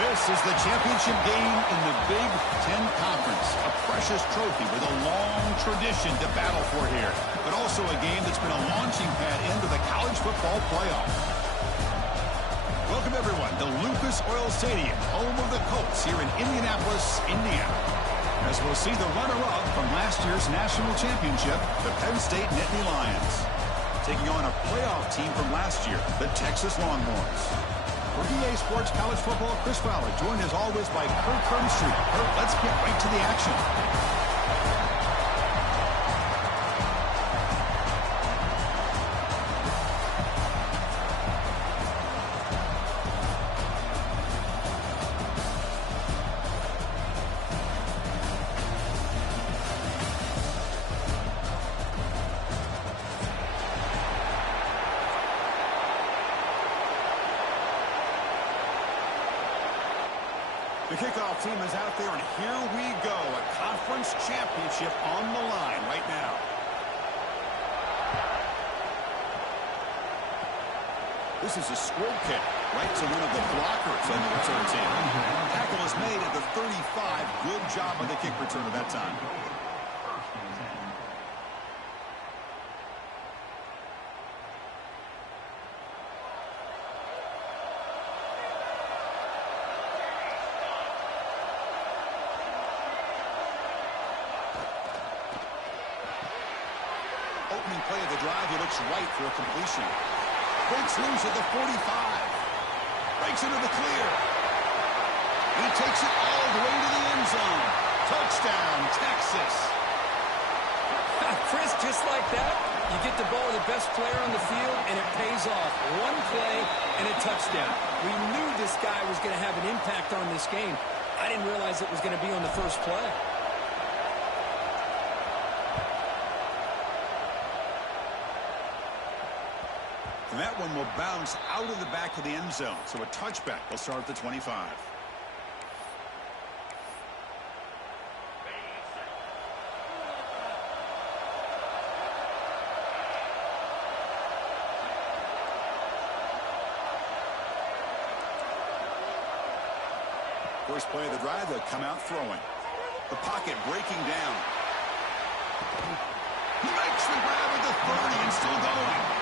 This is the championship game in the Big Ten Conference. A precious trophy with a long tradition to battle for here. But also a game that's been a launching pad into the college football playoff. Welcome, everyone, to Lucas Oil Stadium, home of the Colts here in Indianapolis, Indiana. As we'll see the runner-up from last year's national championship, the Penn State Nittany Lions, taking on a playoff team from last year, the Texas Longhorns. For EA Sports College Football, Chris Fowler, joined as always by Kurt Crumbstreet. Kurt, let's get right to the action. The kickoff team is out there, and here we go. A conference championship on the line right now. This is a squib kick right to one of the blockers on the return team. Tackle is made at the 35. Good job on the kick return at that time. Opening play of the drive, he looks right for a completion. Breaks loose at the 45. Breaks into the clear. He takes it all the way to the end zone. Touchdown, Texas. Chris, just like that, you get the ball to the best player on the field, and it pays off. One play and a touchdown. We knew this guy was going to have an impact on this game. I didn't realize it was going to be on the first play. And that one will bounce out of the back of the end zone. So a touchback will start at the 25. First play of the drive, they'll come out throwing. The pocket breaking down. He makes the grab at the 30 and still going.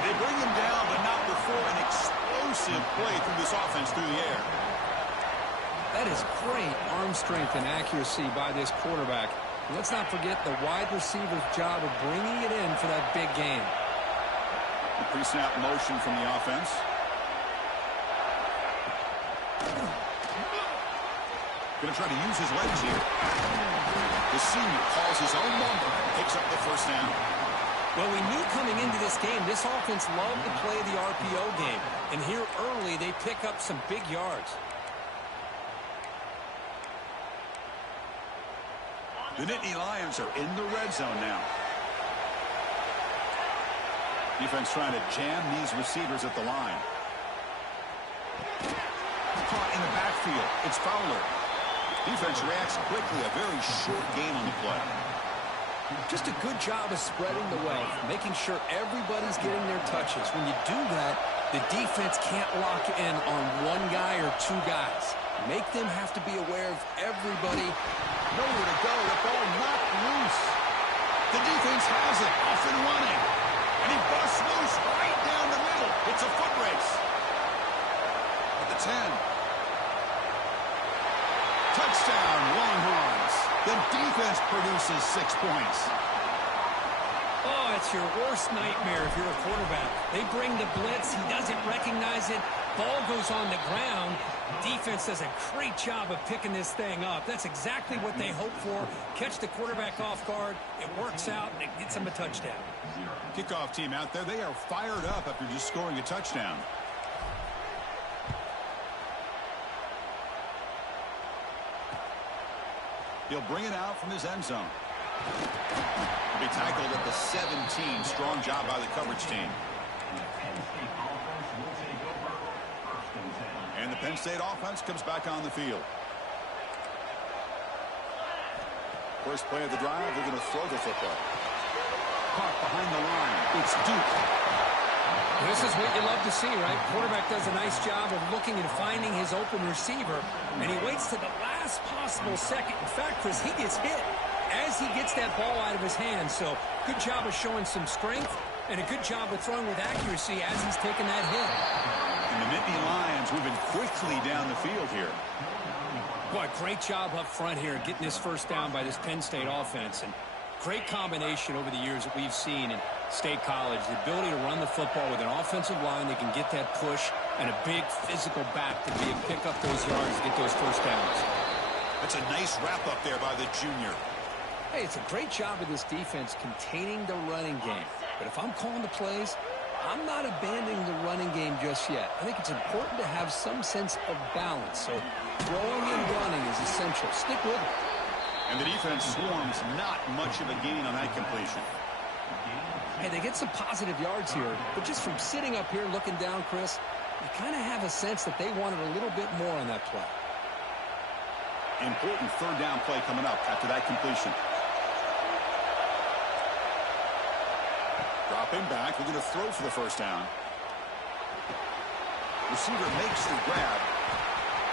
They bring him down, but not before an explosive play through this offense through the air. That is great arm strength and accuracy by this quarterback. Let's not forget the wide receiver's job of bringing it in for that big game. The pre-snap motion from the offense. Going to try to use his legs here. The senior calls his own number and picks up the first down. Well, we knew coming into this game, this offense loved to play the RPO game. And here early, they pick up some big yards. The Nittany Lions are in the red zone now. Defense trying to jam these receivers at the line. Caught in the backfield. It's Fowler. Defense reacts quickly. A very short gain on the play. Just a good job of spreading the wealth, making sure everybody's getting their touches. When you do that, the defense can't lock in on one guy or two guys. Make them have to be aware of everybody. Nowhere to go. The ball knocked loose. The defense has it. Off and running. And he busts loose right down the middle. It's a foot race. At the 10. Touchdown, Longhorns. The defense produces 6 points. Oh, it's your worst nightmare if you're a quarterback. They bring the blitz. He doesn't recognize it. Ball goes on the ground. Defense does a great job of picking this thing up. That's exactly what they hope for. Catch the quarterback off guard. It works out, and it gets him a touchdown. Kickoff team out there. They are fired up after just scoring a touchdown. He'll bring it out from his end zone. He'll be tackled at the 17. Strong job by the coverage team. And the Penn State offense comes back on the field. First play of the drive, they're going to throw the football. Caught behind the line. It's Duke. This is what you love to see, right? Quarterback does a nice job of looking and finding his open receiver, and he waits to the last possible second. In fact, Chris, he gets hit as he gets that ball out of his hands. So good job of showing some strength and a good job of throwing with accuracy as he's taking that hit. And the Nittany Lions moving quickly down the field here. Boy, great job up front here getting this first down by this Penn State offense. And great combination over the years that we've seen in State College. The ability to run the football with an offensive line that can get that push and a big physical back to be able to pick up those yards and get those first downs. That's a nice wrap up there by the junior. Hey, it's a great job of this defense containing the running game. But if I'm calling the plays, I'm not abandoning the running game just yet. I think it's important to have some sense of balance. So throwing and running is essential. Stick with it. And the defense swarms not much of a gain on that completion. Hey, they get some positive yards here, but just from sitting up here looking down, Chris, you kind of have a sense that they wanted a little bit more on that play. Important third down play coming up after that completion. Dropping back, we're going to throw for the first down. Receiver makes the grab.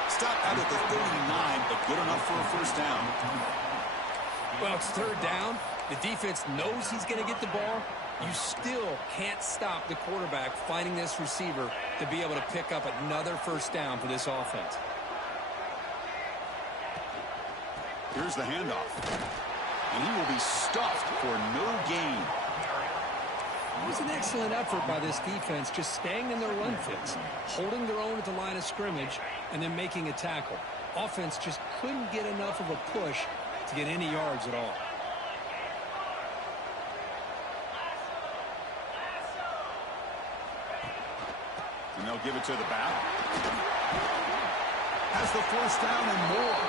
Stop out at the 39, but good enough for a first down. Well, it's third down. The defense knows he's going to get the ball. You still can't stop the quarterback finding this receiver to be able to pick up another first down for this offense. Here's the handoff. And he will be stuffed for no gain. It was an excellent effort by this defense, just staying in their run fits, holding their own at the line of scrimmage, and then making a tackle. Offense just couldn't get enough of a push to get any yards at all. And they'll give it to the back. Has the first down and more.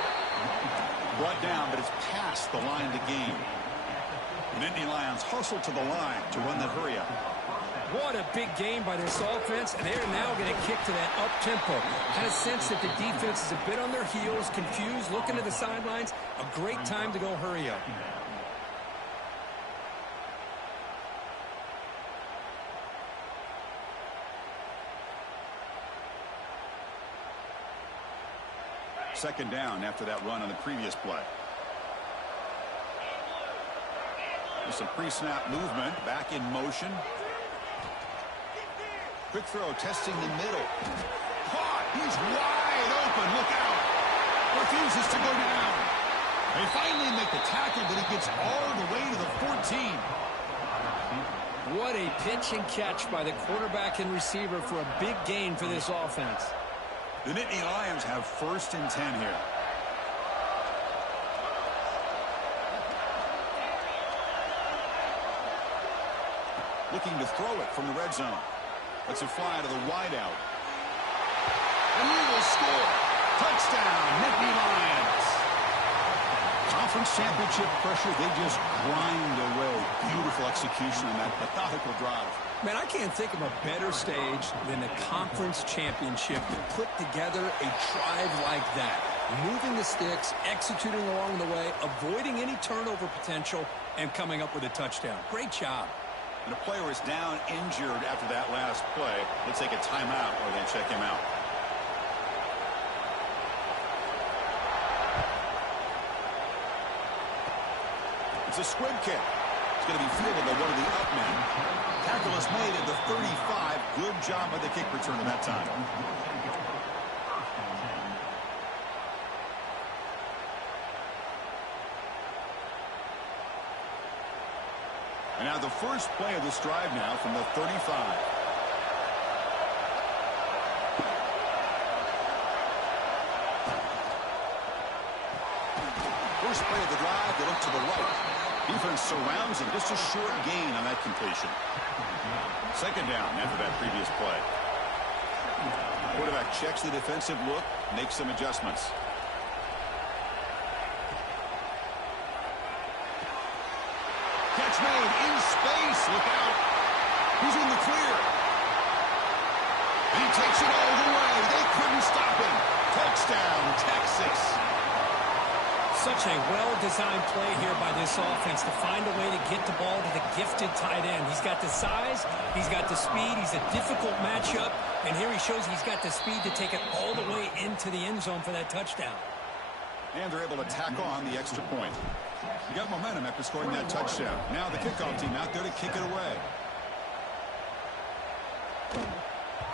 Brought down, but it's past the line to gain. The Nittany Lions hustle to the line to run that hurry up. What a big game by this offense, and they're now going to kick to that up-tempo. Had a sense that the defense is a bit on their heels, confused, looking to the sidelines. A great time to go hurry up. Second down after that run on the previous play. With some pre-snap movement, back in motion. Quick throw, testing the middle. Caught! He's wide open, look out! Refuses to go down. They finally make the tackle, but he gets all the way to the 14. What a pitch and catch by the quarterback and receiver for a big gain for this offense. The Nittany Lions have first and 10 here. Looking to throw it from the red zone. Lets it fly to the wideout. And he will score. Touchdown, Nittany Lions. Conference championship pressure, they just grind away. Beautiful execution on that methodical drive. Man, I can't think of a better stage than the conference championship to put together a drive like that. Moving the sticks, executing along the way, avoiding any turnover potential, and coming up with a touchdown. Great job. And a player is down injured after that last play. Let's take a timeout or then check him out. It's a squib kick. It's going to be fielded by one of the up men. Tackle is made at the 35. Good job by the kick return at that time. And now the first play of this drive now from the 35. First play of the drive, they look to the right. Defense surrounds him. Just a short gain on that completion. Second down after that previous play. Quarterback checks the defensive look, makes some adjustments. Catch made in space. Look out. He's in the clear. And he takes it all the way. They couldn't stop him. Touchdown, Texas. Such a well-designed play here by this offense to find a way to get the ball to the gifted tight end. He's got the size, he's got the speed, he's a difficult matchup, and here he shows he's got the speed to take it all the way into the end zone for that touchdown. And they're able to tack on the extra point. You got momentum after scoring that touchdown. Now the kickoff team out there to kick it away.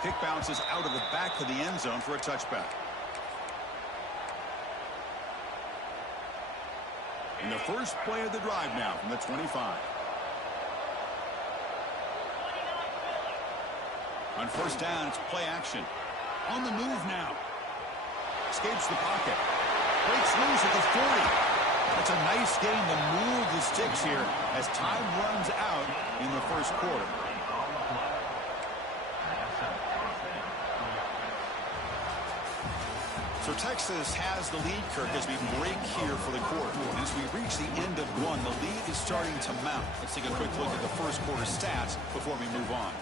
Kick bounces out of the back of the end zone for a touchback. And the first play of the drive now from the 25. On first down, it's play action. On the move now. Escapes the pocket. Breaks loose at the 40. That's a nice game to move the sticks here as time runs out in the first quarter. So Texas has the lead, Kirk, as we break here for the quarter. And as we reach the end of one, the lead is starting to mount. Let's take a quick look at the first quarter stats before we move on.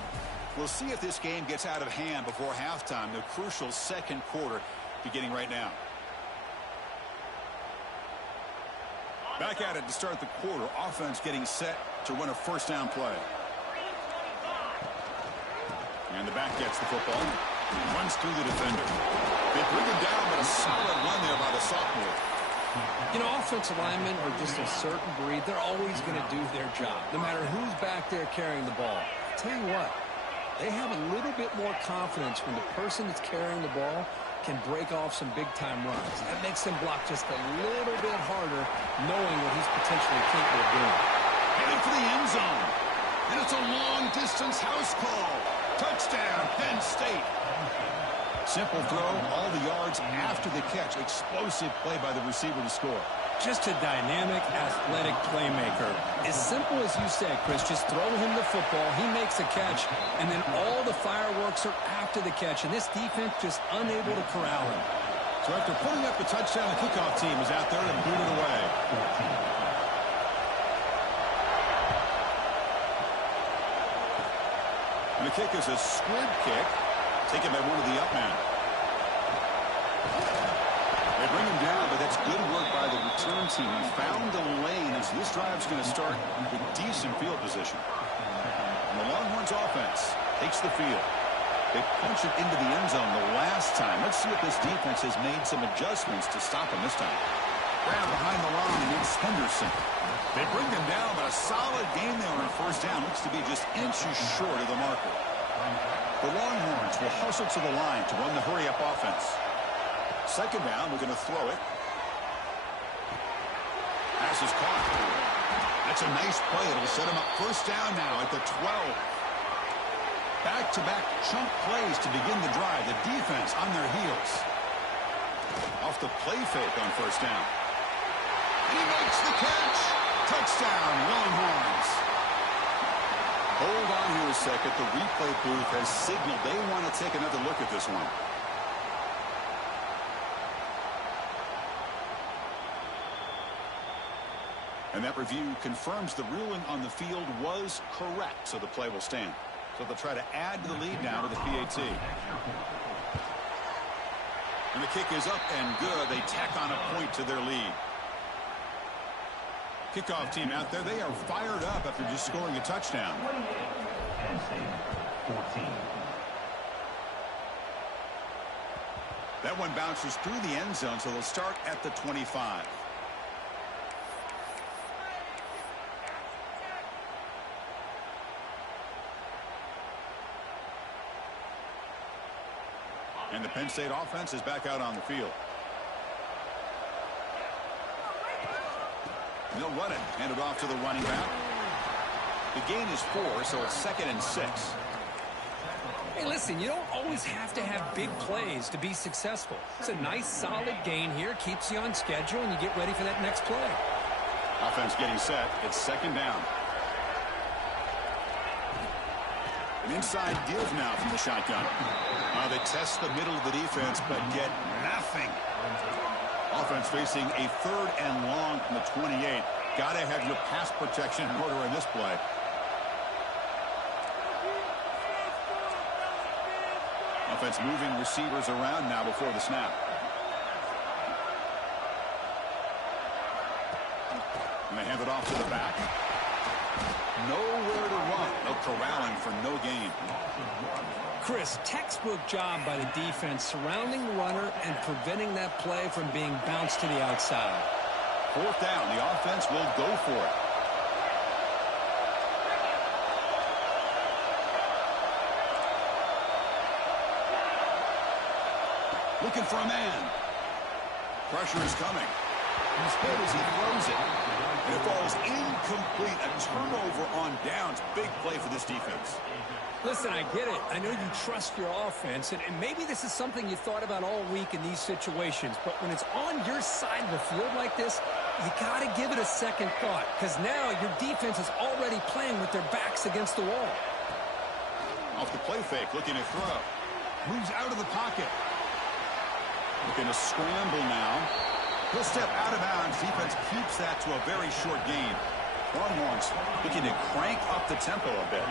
We'll see if this game gets out of hand before halftime, the crucial second quarter beginning right now. Back at it to start the quarter. Offense getting set to run a first down play. And the back gets the football. Runs through the defender. They bring him down, but a solid run there by the sophomore. You know, offensive linemen are just a certain breed. They're always going to do their job, no matter who's back there carrying the ball. I'll tell you what, they have a little bit more confidence when the person that's carrying the ball can break off some big-time runs. That makes them block just a little bit harder, knowing what he's potentially capable of doing. Headed for the end zone. And it's a long-distance house call. Touchdown, Penn State. Simple throw, all the yards after the catch. Explosive play by the receiver to score. Just a dynamic, athletic playmaker. As simple as you said, Chris, just throw him the football, he makes a catch, and then all the fireworks are after the catch, and this defense just unable to corral him. So after putting up the touchdown, the kickoff team is out there to boot it away. And the kick is a squib kick, taken by one of the up men. They bring him down, but that's good work by the return team. He found the lane, and so this drive's going to start with decent field position. And the Longhorns offense takes the field. They punch it into the end zone the last time. Let's see if this defense has made some adjustments to stop him this time. Grab behind the line, and it's Henderson. They bring him down, but a solid game there on first down. Looks to be just inches short of the marker. The Longhorns will hustle to the line to run the hurry-up offense. Second down, we're going to throw it. Pass is caught. That's a nice play. It'll set him up first down now at the 12. Back-to-back chunk plays to begin the drive. The defense on their heels. Off the play fake on first down. And he makes the catch. Touchdown, Longhorns. Hold on here a second. The replay booth has signaled they want to take another look at this one. And that review confirms the ruling on the field was correct, so the play will stand. So they'll try to add to the lead now to the PAT. And the kick is up and good. They tack on a point to their lead. Kickoff team out there. They are fired up after just scoring a touchdown. That one bounces through the end zone, so they'll start at the 25. And the Penn State offense is back out on the field. And they'll run it. Hand it off to the running back. The gain is 4, so it's 2nd and 6. Hey, listen, you don't always have to have big plays to be successful. It's a nice, solid gain here. Keeps you on schedule, and you get ready for that next play. Offense getting set. It's 2nd down. An inside give now from the shotgun. They test the middle of the defense, but get nothing. Offense facing a 3rd and long from the 28. Got to have your pass protection in order in this play. Offense moving receivers around now before the snap. And they hand it off to the back. Nowhere to run. No corralling for no gain. Chris, textbook job by the defense surrounding the runner and preventing that play from being bounced to the outside. Fourth down. The offense will go for it. Looking for a man. Pressure is coming. He's hit as he throws it. And it falls incomplete. A turnover on downs. Big play for this defense. Listen, I get it. I know you trust your offense, and maybe this is something you thought about all week in these situations, but when it's on your side of the field like this, you got to give it a second thought, because now your defense is already playing with their backs against the wall. Off the play fake, looking to throw. Moves out of the pocket. Looking to scramble now. He'll step out of bounds. Defense keeps that to a very short gain. Longhorns looking to crank up the tempo a bit.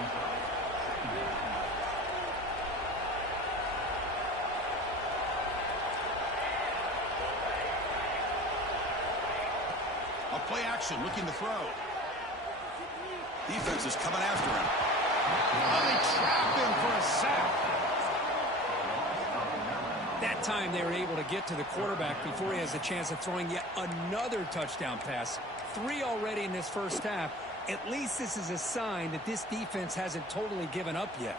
A play action, looking to throw. Defense is coming after him. They trap him for a sack. That time they were able to get to the quarterback before he has a chance of throwing yet another touchdown pass. 3 already in this first half. At least this is a sign that this defense hasn't totally given up yet.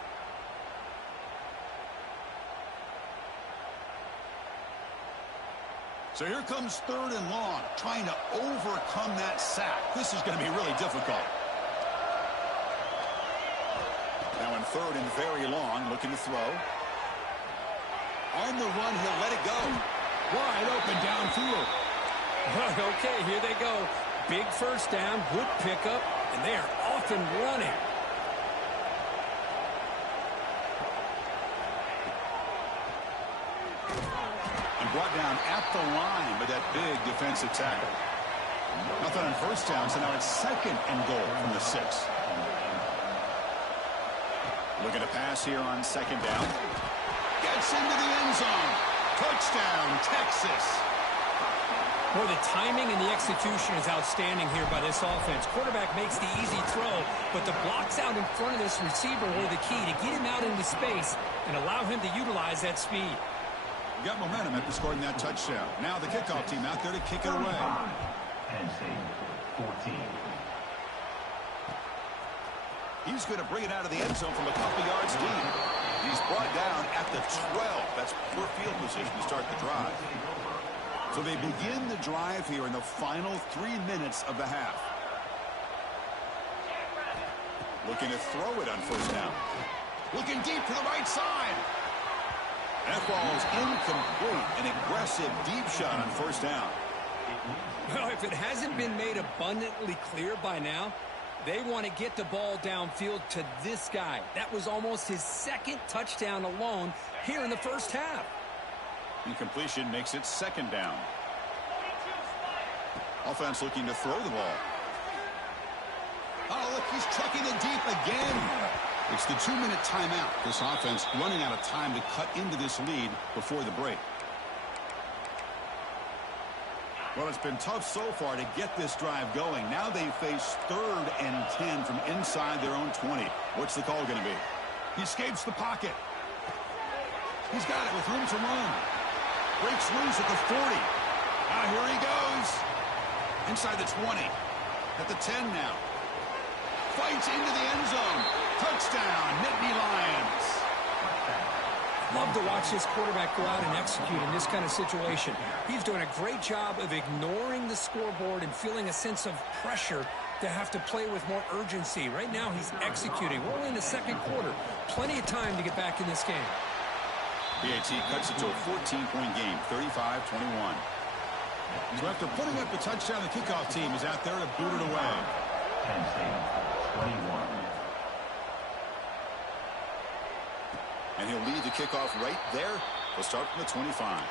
So here comes 3rd and long, trying to overcome that sack. This is going to be really difficult. Now in 3rd and very long, looking to throw. On the run, he'll let it go. Wide open downfield. Okay, here they go. Big first down, good pickup, and they are off and running. And brought down at the line with that big defensive tackle. Nothing on first down, so now it's 2nd and goal from the 6. Looking to pass here on 2nd down. Gets into the end zone. Touchdown, Texas. Boy, the timing and the execution is outstanding here by this offense. Quarterback makes the easy throw, but the blocks out in front of this receiver were the key to get him out into space and allow him to utilize that speed. Got momentum after scoring that touchdown. Now the kickoff team out there to kick it away. Penn State, 14. He's going to bring it out of the end zone from a couple yards deep. He's brought down at the 12. That's poor field position to start the drive. So they begin the drive here in the final 3 minutes of the half. Looking to throw it on first down. Looking deep to the right side. That ball is incomplete. An aggressive deep shot on first down. Well, if it hasn't been made abundantly clear by now, they want to get the ball downfield to this guy. That was almost his 2nd touchdown alone here in the first half. Incompletion makes it 2nd down. Offense looking to throw the ball. Oh, look, he's trucking it deep again. It's the 2-minute timeout. This offense running out of time to cut into this lead before the break. Well, it's been tough so far to get this drive going. Now they face 3rd and 10 from inside their own 20. What's the call going to be? He escapes the pocket. He's got it with room to run. Breaks loose at the 40. Here he goes. Inside the 20. At the 10 now. Fights into the end zone. Touchdown, Nittany Lions. Love to watch this quarterback go out and execute in this kind of situation. He's doing a great job of ignoring the scoreboard and feeling a sense of pressure to have to play with more urgency. Right now, he's executing. We're only in the 2nd quarter. Plenty of time to get back in this game. BAT cuts it to a 14-point game, 35-21. So after putting up a touchdown, the kickoff team is out there to boot it away. Penn State, 21. And he'll lead the kickoff right there. He'll start from the 25.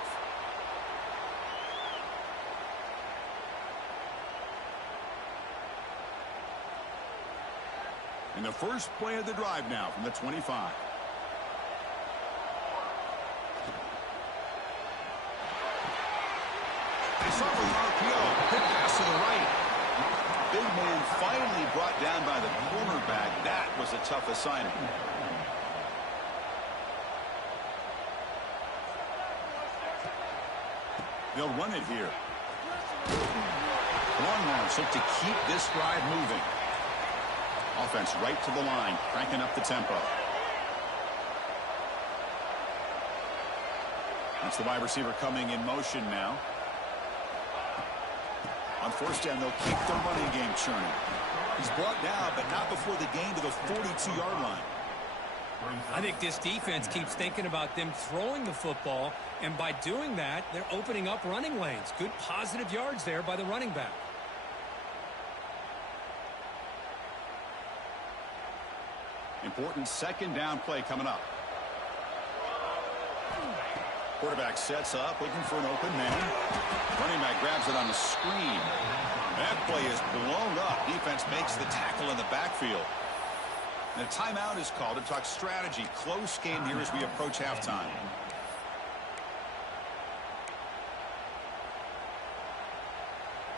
And the first play of the drive now from the 25. They start with RPO. Quick pass to the right. big man finally brought down by the cornerback. That was a tough assignment. They'll run it here. Longhorns look to keep this drive moving. Offense right to the line, cranking up the tempo. That's the wide receiver coming in motion now. On first down, they'll keep the running game churning. He's brought down, but not before the gain to the 42-yard line. I think this defense keeps thinking about them throwing the football, and by doing that, they're opening up running lanes. Good positive yards there by the running back. Important second down play coming up. Quarterback sets up, looking for an open man. Running back grabs it on the screen. That play is blown up. Defense makes the tackle in the backfield. And a timeout is called to talk strategy. Close game here as we approach halftime.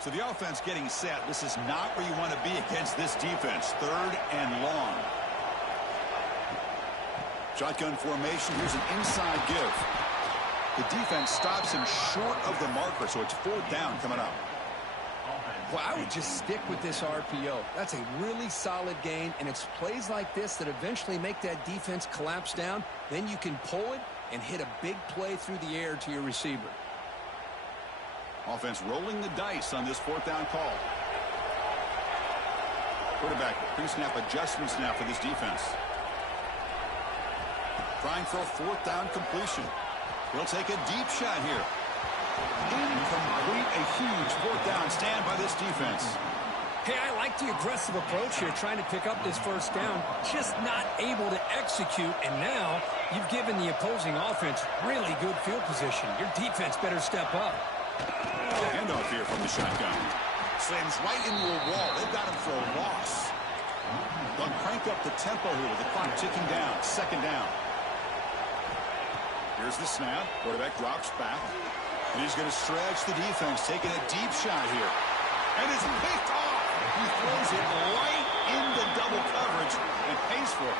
So the offense getting set. This is not where you want to be against this defense. Third and long. Shotgun formation. Here's an inside give. The defense stops him short of the marker, so it's fourth down coming up. Well, I would just stick with this RPO. That's a really solid gain, and it's plays like this that eventually make that defense collapse down. Then you can pull it and hit a big play through the air to your receiver. Offense rolling the dice on this fourth down call. Quarterback pre-snap adjustments now for this defense. Trying for a fourth down completion. He'll take a deep shot here. Incomplete. A huge fourth down stand by this defense. Hey, I like the aggressive approach here, trying to pick up this first down, just not able to execute, and now you've given the opposing offense really good field position. Your defense better step up. Handoff here from the shotgun. Slams right into a wall. They've got him for a loss. They'll crank up the tempo here with the clock ticking down. Second down. Here's the snap. Quarterback drops back. And he's going to stretch the defense, taking a deep shot here. And it's picked off. He throws it right into double coverage and pays for it.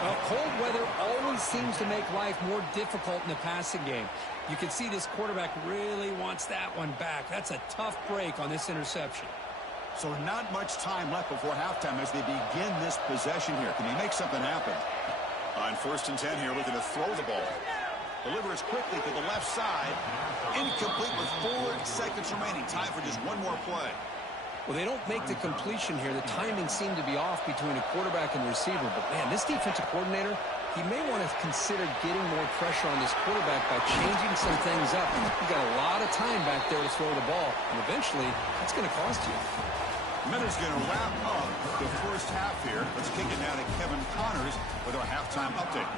Well, cold weather always seems to make life more difficult in the passing game. You can see this quarterback really wants that one back. That's a tough break on this interception. So not much time left before halftime as they begin this possession here. Can he make something happen? On first and 10 here, looking to throw the ball. Delivers quickly to the left side. Incomplete with 4 seconds remaining. Time for just one more play. Well, they don't make the completion here. The timing seemed to be off between a quarterback and the receiver. But, man, this defensive coordinator, he may want to consider getting more pressure on this quarterback by changing some things up. You've got a lot of time back there to throw the ball. And eventually, that's going to cost you. Miller's going to wrap up the first half here. Let's kick it now to Kevin Connors with our halftime update.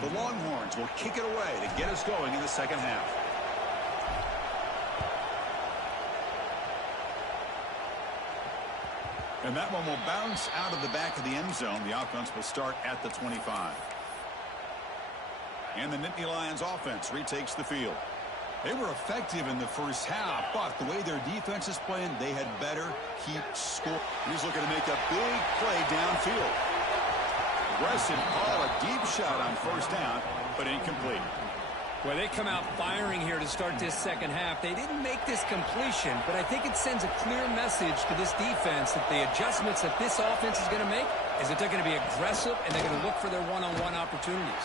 The Longhorns will kick it away to get us going in the second half. And that one will bounce out of the back of the end zone. The offense will start at the 25. And the Nittany Lions offense retakes the field. They were effective in the first half, but the way their defense is playing, they had better keep score. He's looking to make a big play downfield. Aggressive call, a deep shot on first down, but incomplete. Well, they come out firing here to start this second half. They didn't make this completion, but I think it sends a clear message to this defense that the adjustments that this offense is going to make is that they're going to be aggressive and they're going to look for their one-on-one opportunities.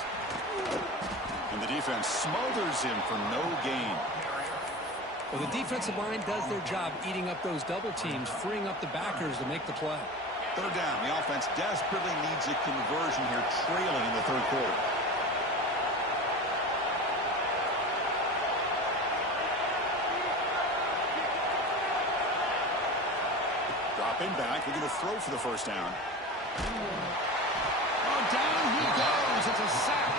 And the defense smothers him for no gain. Well, the defensive line does their job eating up those double teams, freeing up the backers to make the play. Third down. The offense desperately needs a conversion here, trailing in the third quarter. Dropping back. They're going to throw for the first down. Oh, down he goes. It's a sack.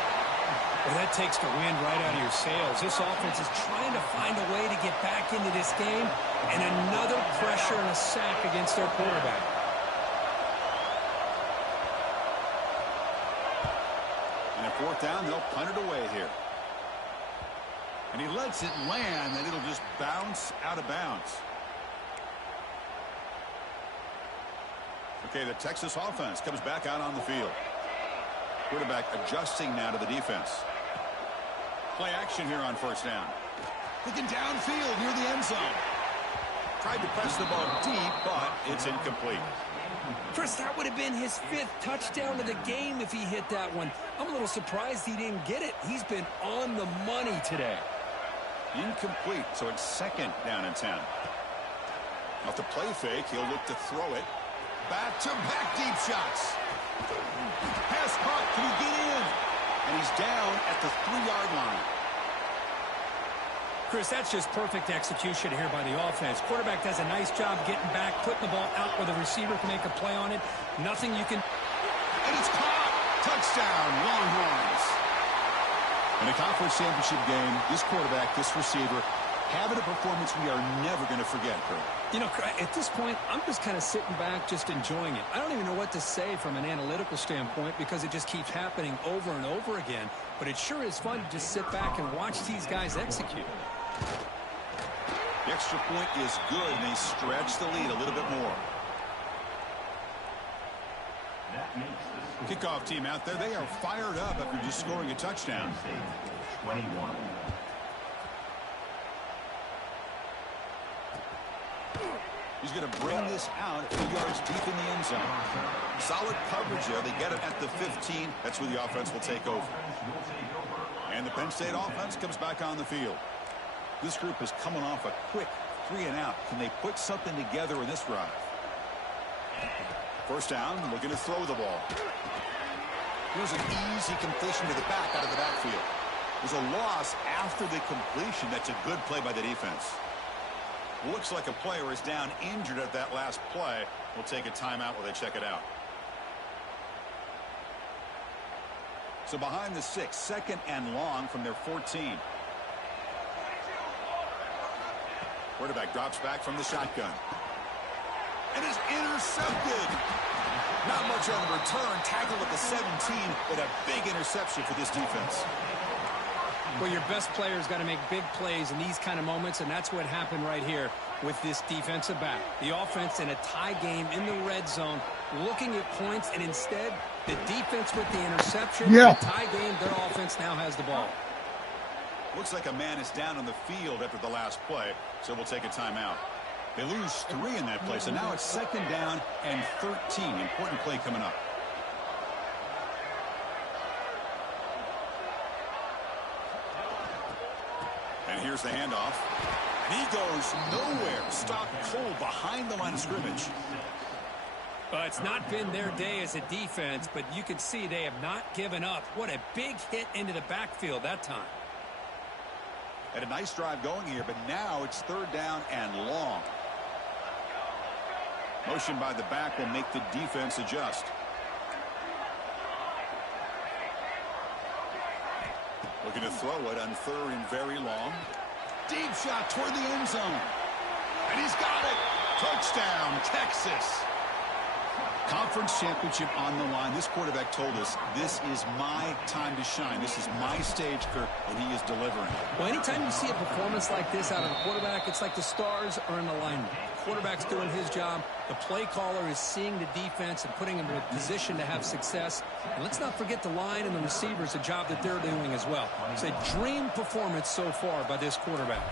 Well, that takes the wind right out of your sails. This offense is trying to find a way to get back into this game, and another pressure and a sack against their quarterback. And at fourth down, they'll punt it away here. And he lets it land, and it'll just bounce out of bounds. Okay, the Texas offense comes back out on the field. Quarterback adjusting now to the defense. Play action here on first down. Looking downfield near the end zone. Tried to press the ball deep, but it's incomplete. Chris, that would have been his 5th touchdown of the game if he hit that one. I'm a little surprised he didn't get it. He's been on the money today. Incomplete, so it's 2nd down and 10. Off the play fake, he'll look to throw it. Back-to-back deep shots. Pass caught. Can he get in? And he's down at the 3-yard line. Chris, that's just perfect execution here by the offense. Quarterback does a nice job getting back, putting the ball out where the receiver can make a play on it. Nothing you can... And it's caught. Touchdown, Longhorns. In a conference championship game, this quarterback, this receiver, having a performance we are never going to forget, Kurt. You know, at this point, I'm just kind of sitting back, just enjoying it. I don't even know what to say from an analytical standpoint because it just keeps happening over and over again. But it sure is fun to just sit back and watch these guys execute. The extra point is good, and they stretch the lead a little bit more. Kickoff team out there, they are fired up after just scoring a touchdown. 21. He's going to bring this out a few yards deep in the end zone. Solid coverage there. They get it at the 15. That's where the offense will take over. And the Penn State offense comes back on the field. This group is coming off a quick 3-and-out. Can they put something together in this drive? First down, looking to throw the ball. Here's an easy completion to the back out of the backfield. There's a loss after the completion. That's a good play by the defense. Looks like a player is down injured at that last play. We'll take a timeout while they check it out. So behind the 6, 2nd and long from their 14. Quarterback drops back from the shotgun. And is intercepted. Not much on the return. Tackled at the 17, but a big interception for this defense. Well, your best player's got to make big plays in these kind of moments, and that's what happened right here with this defensive back. The offense in a tie game in the red zone, looking at points, and instead, the defense with the interception. The tie game, their offense now has the ball. Looks like a man is down on the field after the last play, so we'll take a timeout. They lose 3 in that play, so now it's 2nd down and 13. Important play coming up. And here's the handoff. And he goes nowhere. Stopped cold behind the line of scrimmage. It's not been their day as a defense, but you can see they have not given up. What a big hit into the backfield that time. Had a nice drive going here, but now it's 3rd down and long. Motion by the back will make the defense adjust. Looking to throw it on 3rd and very long. Deep shot toward the end zone. And he's got it. Touchdown, Texas. Conference championship on the line. This quarterback told us, this is my time to shine. This is my stage, Kirk, and he is delivering. Well, anytime you see a performance like this out of a quarterback, it's like the stars are in alignment. The quarterback's doing his job. The play caller is seeing the defense and putting him in a position to have success. And let's not forget the line and the receivers, the job that they're doing as well. It's a dream performance so far by this quarterback.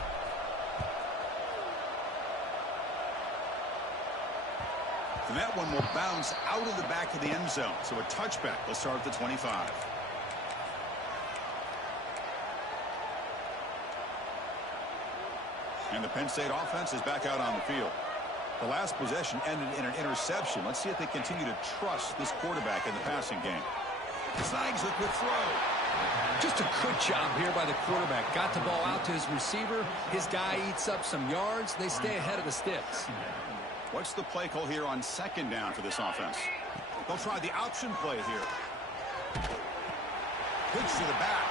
And that one will bounce out of the back of the end zone. So a touchback will start at the 25. And the Penn State offense is back out on the field. The last possession ended in an interception. Let's see if they continue to trust this quarterback in the passing game. Snags a quick throw. Just a good job here by the quarterback. Got the ball out to his receiver. His guy eats up some yards. They stay ahead of the sticks. What's the play call here on 2nd down for this offense? They'll try the option play here. Pitch to the back.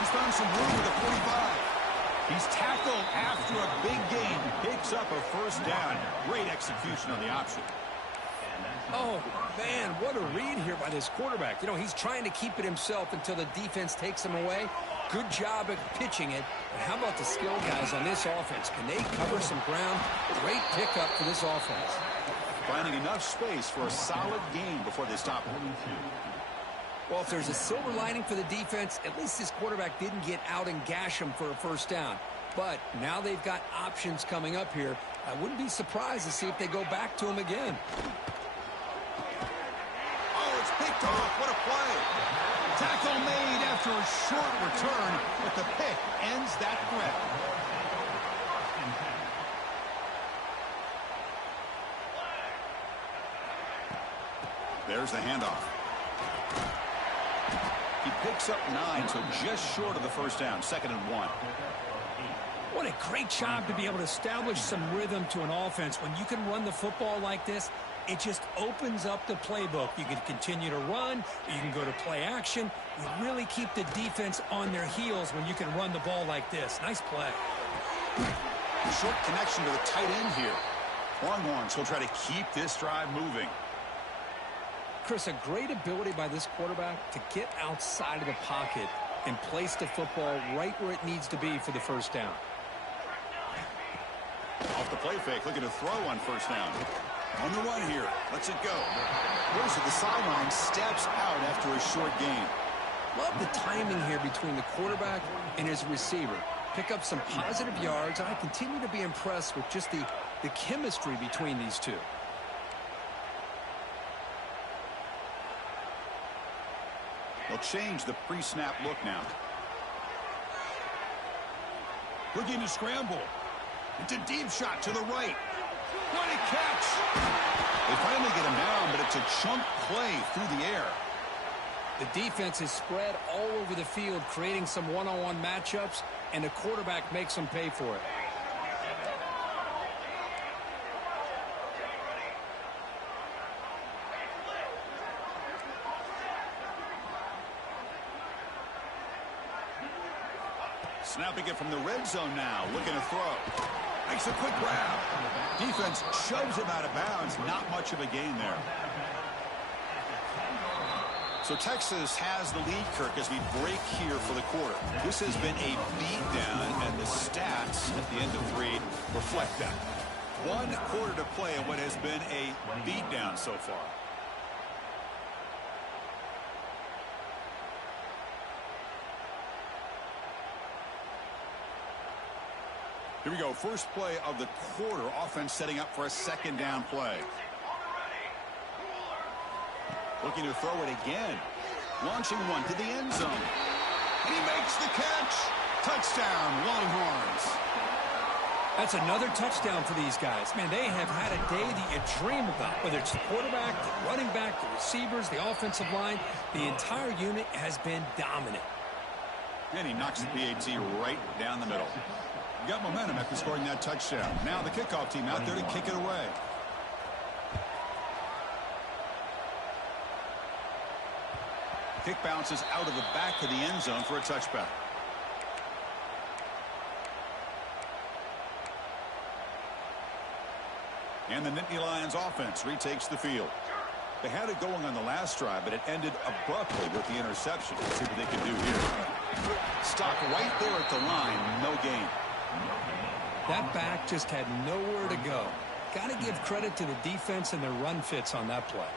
He's found some room with a 45. He's tackled after a big gain. Picks up a 1st down. Great execution on the option. Oh, man, what a read here by this quarterback. You know, he's trying to keep it himself until the defense takes him away. Good job at pitching it. But how about the skill guys on this offense? Can they cover some ground? Great pickup for this offense. finding enough space for a solid game before they stop it. Well, if there's a silver lining for the defense, at least this quarterback didn't get out and gash him for a first down. But now they've got options coming up here. I wouldn't be surprised to see if they go back to him again. Oh, it's picked off. What a play. Tackle made after a short return, but the pick ends that threat. There's the handoff. He picks up 9, so just short of the first down, 2nd and 1. What a great job to be able to establish some rhythm to an offense. When you can run the football like this, it just opens up the playbook. You can continue to run, you can go to play action. You really keep the defense on their heels when you can run the ball like this. Nice play. Short connection to the tight end here. Longhorns will try to keep this drive moving. Chris, a great ability by this quarterback to get outside of the pocket and place the football right where it needs to be for the first down. Off the play fake, looking to throw on first down. On the run here, lets it go. Goes to the sideline, steps out after a short gain. Love the timing here between the quarterback and his receiver. Pick up some positive yards, and I continue to be impressed with just the chemistry between these two. They'll change the pre-snap look now. Looking to scramble. It's a deep shot to the right. What a catch! They finally get him down, but it's a chunk play through the air. The defense is spread all over the field, creating some one-on-one matchups, and the quarterback makes them pay for it. Snapping it from the red zone now, looking to throw. Makes a quick grab. Defense shoves him out of bounds. Not much of a gain there. So Texas has the lead, Kirk, as we break here for the quarter. This has been a beatdown, and the stats at the end of 3 reflect that. 1 quarter to play in what has been a beatdown so far. Here we go. First play of the quarter. Offense setting up for a 2nd down play. Looking to throw it again. Launching one to the end zone. And he makes the catch. Touchdown, Longhorns. That's another touchdown for these guys. Man, they have had a day that you dream about. Whether it's the quarterback, the running back, the receivers, the offensive line, the entire unit has been dominant. And he knocks the PAT right down the middle. Got momentum after scoring that touchdown. Now the kickoff team out there to kick it away. Kick bounces out of the back of the end zone for a touchback. And the Nittany Lions offense retakes the field. They had it going on the last drive, but it ended abruptly with the interception. Let's see what they can do here. Stop right there at the line. No gain. That back just had nowhere to go. Got to give credit to the defense and their run fits on that play.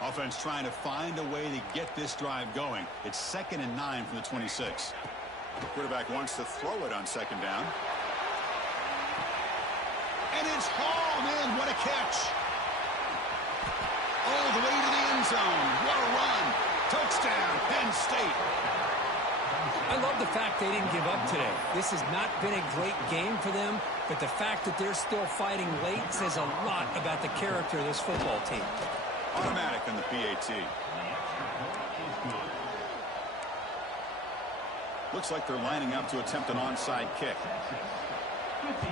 Offense trying to find a way to get this drive going. It's 2nd and 9 from the 26. The quarterback wants to throw it on 2nd down. And it's hauled in. What a catch. All the way to the end zone. What a run. Touchdown, Penn State. I love the fact they didn't give up today. This has not been a great game for them, but the fact that they're still fighting late says a lot about the character of this football team. Automatic on the PAT. Looks like they're lining up to attempt an onside kick. 56.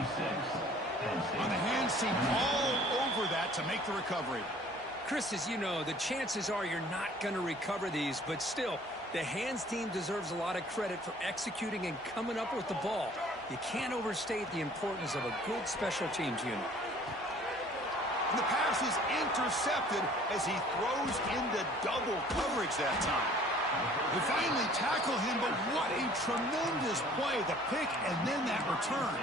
On the hands team all over that to make the recovery. Chris, as you know, the chances are you're not going to recover these, but still, the hands team deserves a lot of credit for executing and coming up with the ball. You can't overstate the importance of a good special teams unit. And the pass is intercepted as he throws into double coverage that time. They finally tackle him, but what a tremendous play. The pick and then that return.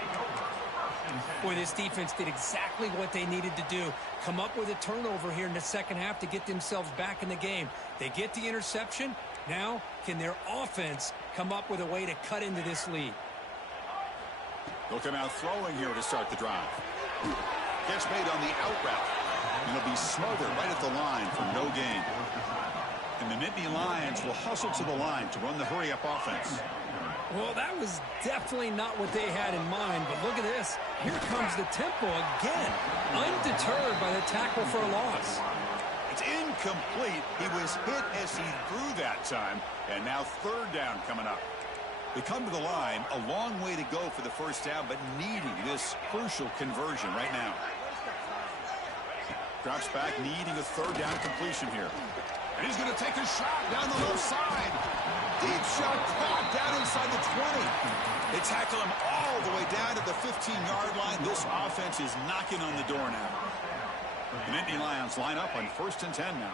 Boy, this defense did exactly what they needed to do. Come up with a turnover here in the second half to get themselves back in the game. They get the interception. Now, can their offense come up with a way to cut into this lead? They'll come out throwing here to start the drive. Catch made on the out route. And they'll be smothered right at the line for no gain. And the Nittany Lions will hustle to the line to run the hurry-up offense. Well, that was definitely not what they had in mind, but look at this. Here comes the tempo again, undeterred by the tackle for a loss. It's incomplete. He was hit as he threw that time, and now third down coming up. They come to the line, a long way to go for the first down, but needing this crucial conversion right now. Drops back, needing a third down completion here. And he's going to take a shot down the left side. Deep shot caught down inside the 20. They tackle him all the way down to the 15-yard line. This offense is knocking on the door now. The Nittany Lions line up on 1st and 10 now.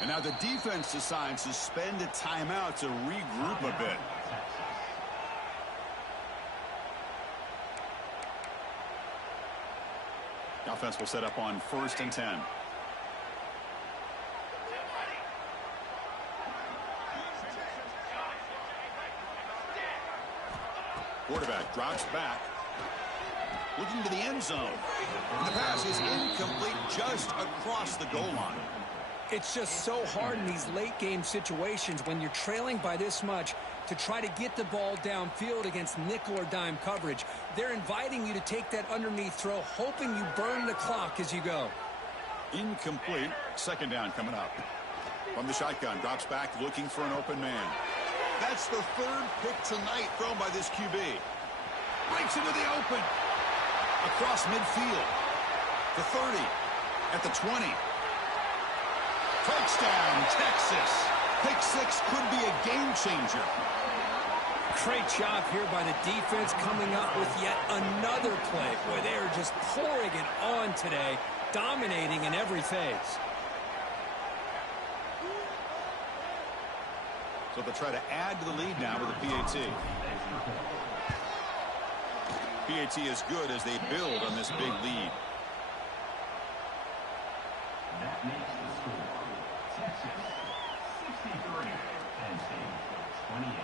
And now the defense decides to spend a timeout to regroup a bit. The offense will set up on 1st and 10. Quarterback drops back, looking to the end zone. And the pass is incomplete just across the goal line. It's just so hard in these late game situations when you're trailing by this much to try to get the ball downfield against nickel or dime coverage. They're inviting you to take that underneath throw, hoping you burn the clock as you go. Incomplete. Second down coming up. From the shotgun, drops back looking for an open man. That's the third pick tonight thrown by this QB. Breaks into the open. Across midfield. The 30. At the 20. Touchdown, Texas. Pick six could be a game changer. Great job here by the defense coming up with yet another play. Boy, they are just pouring it on today, dominating in every phase. So they'll try to add to the lead now with a PAT. PAT is good as they build on this big lead. That makes the score Texas 63 and State 28.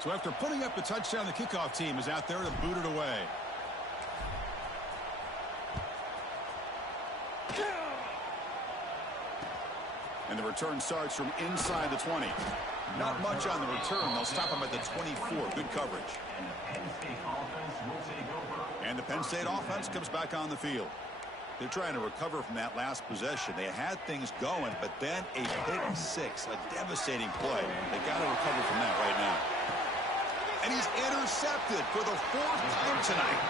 So after putting up the touchdown, the kickoff team is out there to boot it away. And the return starts from inside the 20. Not much on the return. They'll stop him at the 24. Good coverage. And the Penn State offense comes back on the field. They're trying to recover from that last possession. They had things going, but then a pick six, a devastating play. They got to recover from that right now. And he's intercepted for the 4th time tonight.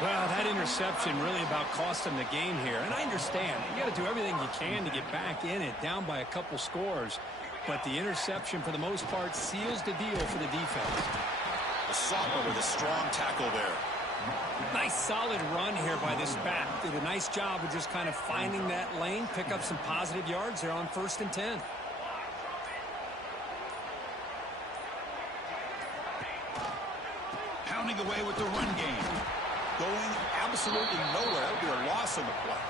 Well, that interception really about cost them the game here. And I understand. You got to do everything you can to get back in it, down by a couple scores. But the interception, for the most part, seals the deal for the defense. A sophomore with a strong tackle there. Nice solid run here by this back. Did a nice job of just kind of finding that lane, pick up some positive yards there on 1st and 10. Pounding away with the run game. Going absolutely nowhere. That would be a loss on the play.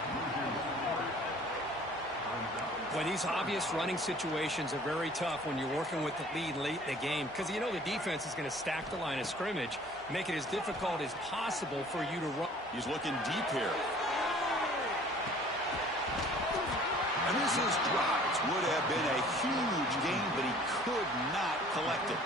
Well, these obvious running situations are very tough when you're working with the lead late in the game because you know the defense is going to stack the line of scrimmage, make it as difficult as possible for you to run. He's looking deep here. And this is dropped. Would have been a huge game, but he could not collect it.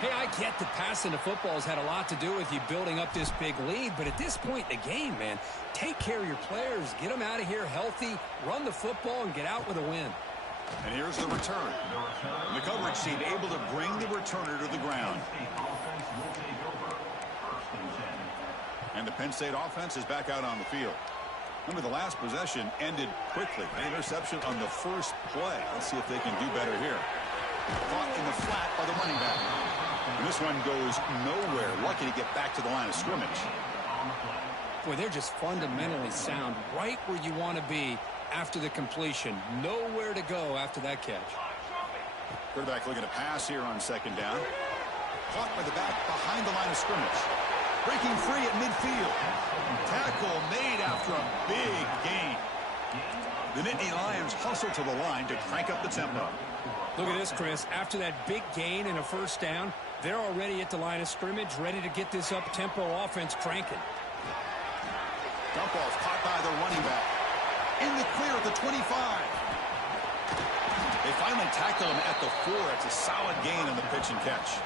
Hey, I get that passing the football has had a lot to do with you building up this big lead, but at this point in the game, man, take care of your players, get them out of here healthy, run the football, and get out with a win. And here's the return. And the coverage team able to bring the returner to the ground. And the Penn State offense is back out on the field. Remember, the last possession ended quickly. An interception on the first play. Let's see if they can do better here. Caught in the flat by the running back. And this one goes nowhere. Lucky to get back to the line of scrimmage. Boy, they're just fundamentally sound right where you want to be after the completion. Nowhere to go after that catch. Quarterback looking to pass here on second down. Caught by the back behind the line of scrimmage. Breaking free at midfield. Tackle made after a big gain. The Nittany Lions hustle to the line to crank up the tempo. Look at this, Chris. After that big gain and a first down, they're already at the line of scrimmage, ready to get this up-tempo offense cranking. Dump off caught by the running back. In the clear at the 25. They finally tackle him at the 4. It's a solid gain on the pitch and catch.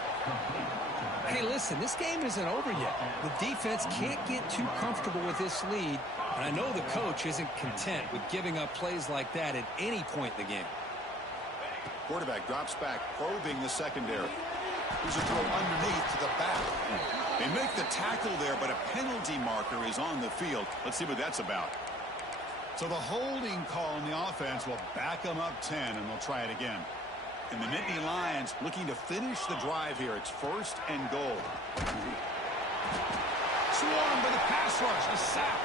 Hey, listen, this game isn't over yet. The defense can't get too comfortable with this lead, and I know the coach isn't content with giving up plays like that at any point in the game. Quarterback drops back, probing the secondary. There's a throw underneath to the back. They make the tackle there, but a penalty marker is on the field. Let's see what that's about. So the holding call on the offense will back them up 10, and they'll try it again. And the Nittany Lions looking to finish the drive here. It's 1st and goal. Swarmed by the pass rush. A sack.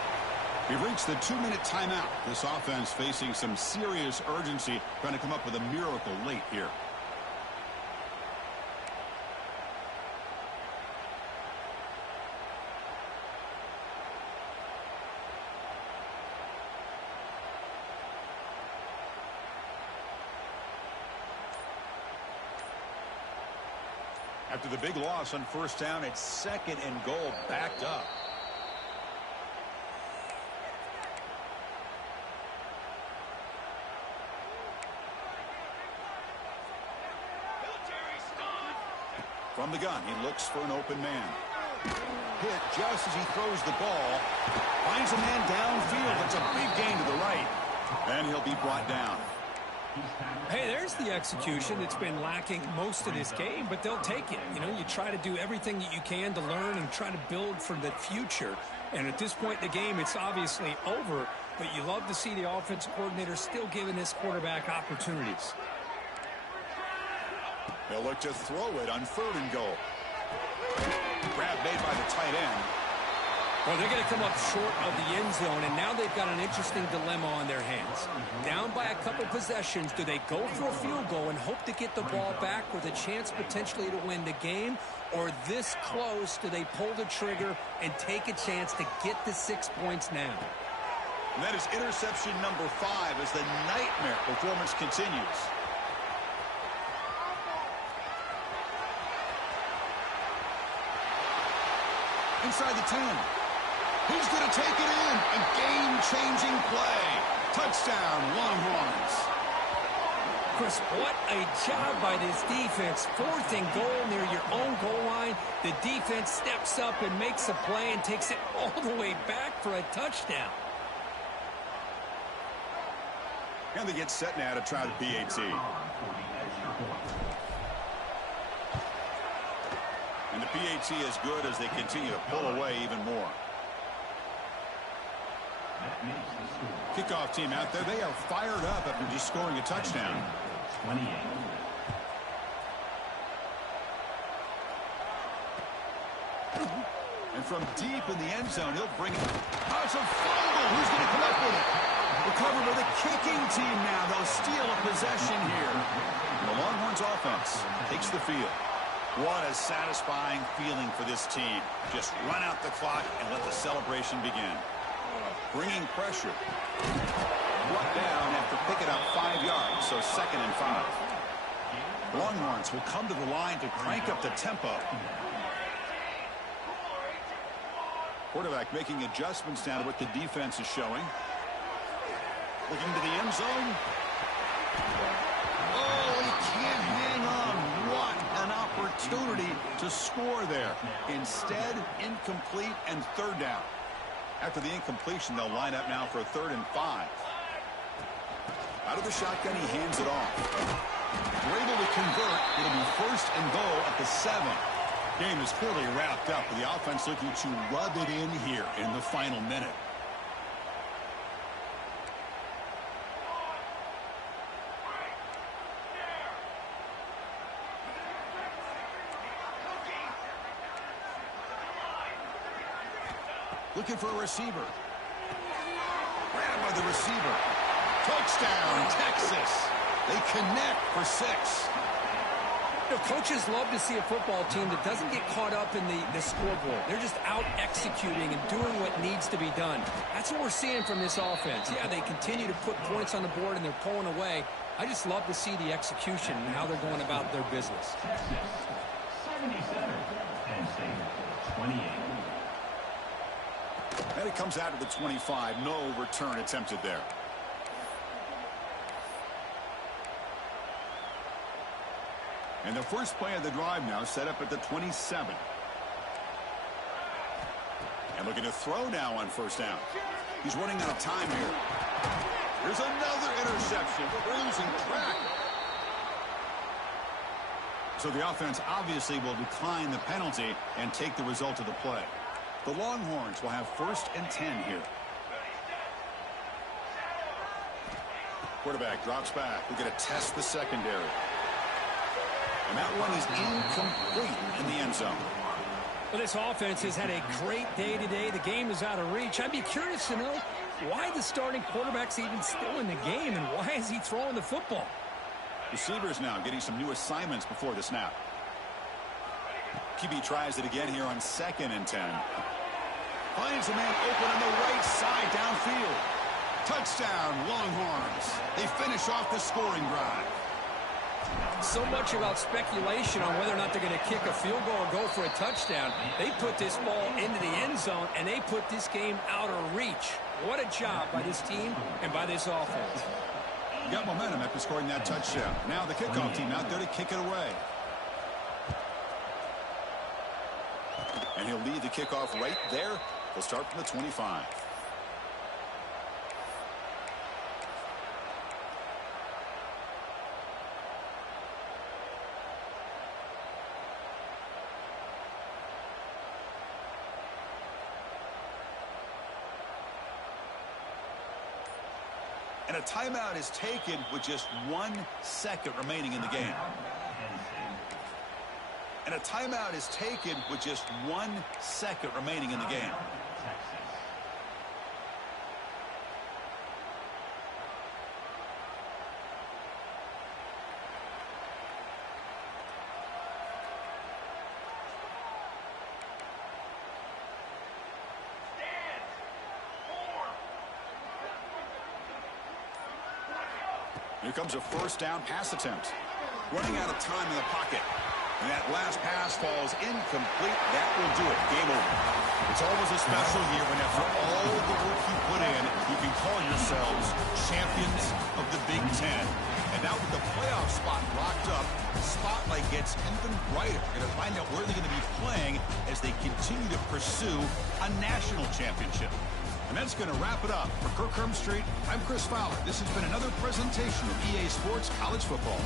We've reached the 2-minute timeout. This offense facing some serious urgency, trying to come up with a miracle late here. After the big loss on first down, it's 2nd and goal, backed up. From the gun, he looks for an open man. Hit just as he throws the ball. Finds a man downfield. It's a big gain to the right. And he'll be brought down. Hey, there's the execution that's been lacking most of this game, but they'll take it. You know, you try to do everything that you can to learn and try to build for the future. And at this point in the game, it's obviously over, but you love to see the offensive coordinator still giving this quarterback opportunities. They'll look to throw it on 3rd and goal. Grab made by the tight end. Well, they're going to come up short of the end zone, and now they've got an interesting dilemma on their hands. Down by a couple possessions, do they go for a field goal and hope to get the ball back with a chance potentially to win the game? Or this close, do they pull the trigger and take a chance to get the 6 points now? And that is interception number 5 as the nightmare performance continues. Inside the 10. He's going to take it in. A game-changing play. Touchdown, Longhorns. Chris, what a job by this defense. 4th and goal near your own goal line. The defense steps up and makes a play and takes it all the way back for a touchdown. And they get set now to try the PAT. And the PAT is good as they continue to pull away even more. Kickoff team out there. They are fired up after just scoring a touchdown. 28. And from deep in the end zone, he'll bring it. Oh, it's a fumble. Who's going to come up with it? Recovered by the kicking team now. They'll steal a possession here. And the Longhorns offense takes the field. What a satisfying feeling for this team. Just run out the clock and let the celebration begin. Bringing pressure. Brought down after picking up 5 yards, so 2nd and 5. Longhorns will come to the line to crank up the tempo. Quarterback making adjustments now to what the defense is showing. Looking to the end zone. Oh, he can't hang on. What an opportunity to score there. Instead, incomplete and 3rd down. After the incompletion, they'll line up now for a 3rd and 5. Out of the shotgun, he hands it off. We're able to convert. It'll be 1st and goal at the 7. Game is clearly wrapped up with the offense looking to rub it in here in the final minute. Looking for a receiver. Grabbed by the receiver. Touchdown, Texas. They connect for 6. You know, coaches love to see a football team that doesn't get caught up in the scoreboard. They're just out executing and doing what needs to be done. That's what we're seeing from this offense. Yeah, they continue to put points on the board and they're pulling away. I just love to see the execution and how they're going about their business. Texas, 77. Penn State, 28. And it comes out of the 25. No return attempted there. And the first play of the drive now set up at the 27. And looking to throw now on first down. He's running out of time here. Here's another interception. We're losing track. So the offense obviously will decline the penalty and take the result of the play. The Longhorns will have 1st and 10 here. Quarterback drops back. We're going to test the secondary. And that one is incomplete in the end zone. Well, this offense has had a great day today. The game is out of reach. I'd be curious to know why the starting quarterback's even still in the game and why is he throwing the football? Receivers now getting some new assignments before the snap. QB tries it again here on 2nd and 10. Finds a man open on the right side downfield. Touchdown, Longhorns. They finish off the scoring drive. So much about speculation on whether or not they're going to kick a field goal or go for a touchdown. They put this ball into the end zone, and they put this game out of reach. What a job by this team and by this offense. You got momentum after scoring that touchdown. Now the kickoff team out there to kick it away. And he'll lead the kickoff right there. They'll start from the 25. And a timeout is taken with just 1 second remaining in the game. And a timeout is taken with just 1 second remaining in the game. Here comes a first down pass attempt. Running out of time in the pocket. And that last pass falls incomplete. That will do it. Game over. It's always a special year when after all the work you put in, you can call yourselves champions of the Big Ten. And now with the playoff spot locked up, the spotlight gets even brighter. We're going to find out where they're going to be playing as they continue to pursue a national championship. And that's going to wrap it up. For Kirk Street, I'm Chris Fowler. This has been another presentation of EA Sports College Football.